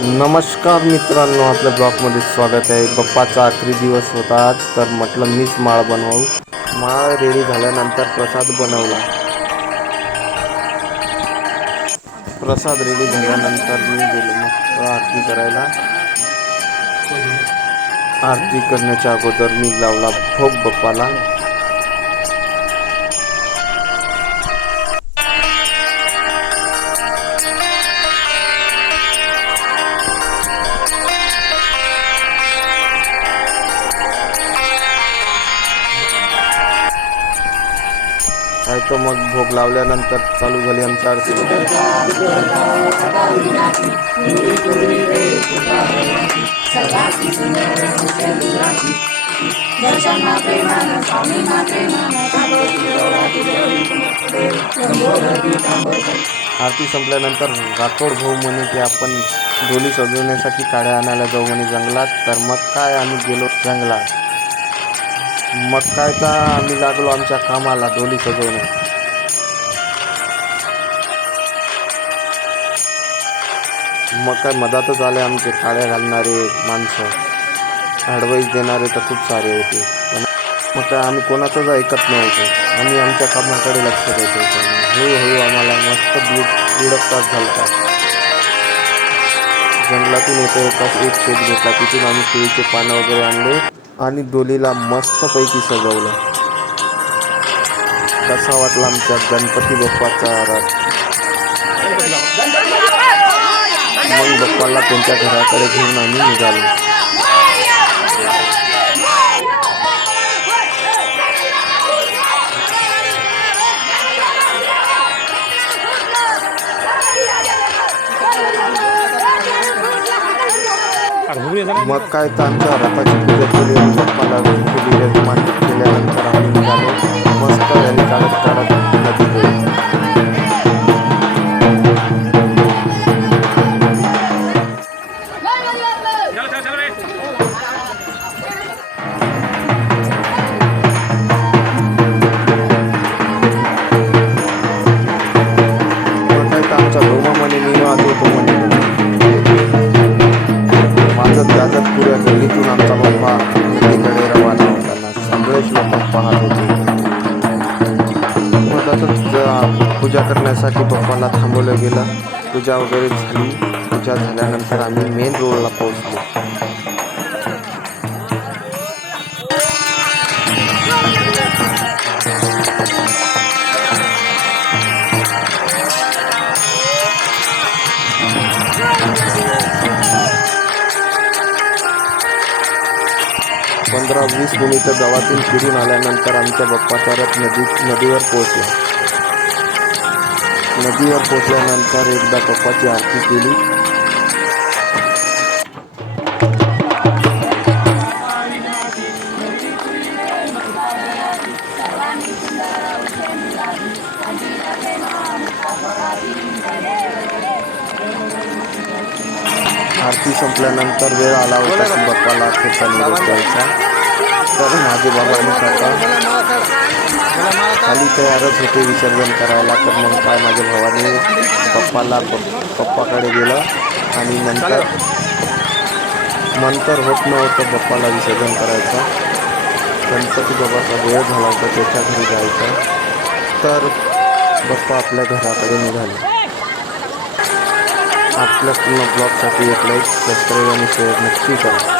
नमस्कार मित्रांनो आपल्या ब्लॉगमध्ये स्वागत आहे. गप्पाचा आखरी दिवस होता आज तर म्हटलं मीच माळ बनवू. माळ रेडी झाल्यानंतर प्रसाद बनवला. प्रसाद रेडी झाल्यानंतर मी गेलो मस्त आरती करायला. आरती करण्याच्या अगोदर मी लावला भोग बप्पाला. तो मग भोग लावल्यानंतर चालू झाली आमची आरती. आरती संपल्यानंतर राठोड भाऊ म्हणे की आपण डोली सजवण्यासाठी काड्या आणायला जाऊ म्हणे जंगलात. तर मग काय आम्ही गेलो जंगलात. मग काय तर आम्ही लागलो आमच्या कामाला डोली सजवणे मग काय मधातच आले आमचे काळ्या घालणारे माणसं. ॲडवाईस देणारे तर खूप सारे होते. पण मग काय आम्ही कोणाचंच ऐकत नव्हतो. आम्ही आमच्या कामाकडे लक्ष देत होतो. हळूहळू आम्हाला मस्त दीड दीड एक तास जंगलातून येतो येताच एक शेत घेतला. तिथून आम्ही केळीचे पानं वगैरे आणले. आणि डोलीला मस्तपैकी सजवलं. कसा वाटला आमच्या गणपती बाप्पाचा रथ मग बाप्पाला त्यांच्या घराकडे घेऊन आम्ही निघालो? मग काय तर आमच्या रथाची पूजा केली मला केली यजमान केल्यानंतर आम्ही निघालो. मस्त रॅली चालत काढत नदी गेली आमचा बाप्पा नदीकडे रवाना होताना सगळेच लोक पाहत होते. मधातच पूजा करण्यासाठी पप्पाला थांबवलं गेलं. पूजा वगैरे झाली. पूजा झाल्यानंतर आम्ही मेन रोडला पोहोचलो. पंधरा वीस मिनिटं गावातून फिरून आल्यानंतर आमच्या बाप्पाचा नदी नदीवर पोहोचला. नदीवर पोहोचल्यानंतर एकदा पप्पाची आरती केली. आरती संपल्यानंतर वेळ आला होता की बाप्पाला अखेरचा निरोप द्यायचा तर माझे बाबा आणि काका खाली तयारच होते विसर्जन करायला. तर मग काय माझ्या भावाने पप्पाला पप्पाकडे गेलं आणि नंतर नंतर होत नव्हतं बाप्पाला विसर्जन करायचं. गणपती बाबाचा वेळ झाला होता त्याच्या घरी जायचं. तर बाप्पा आपल्या घराकडे निघाले. આ પ્લસ બ્લોક સાથે એક લાઈક સબસ્ક્રાઈબ અને શેર નક્કી કરો.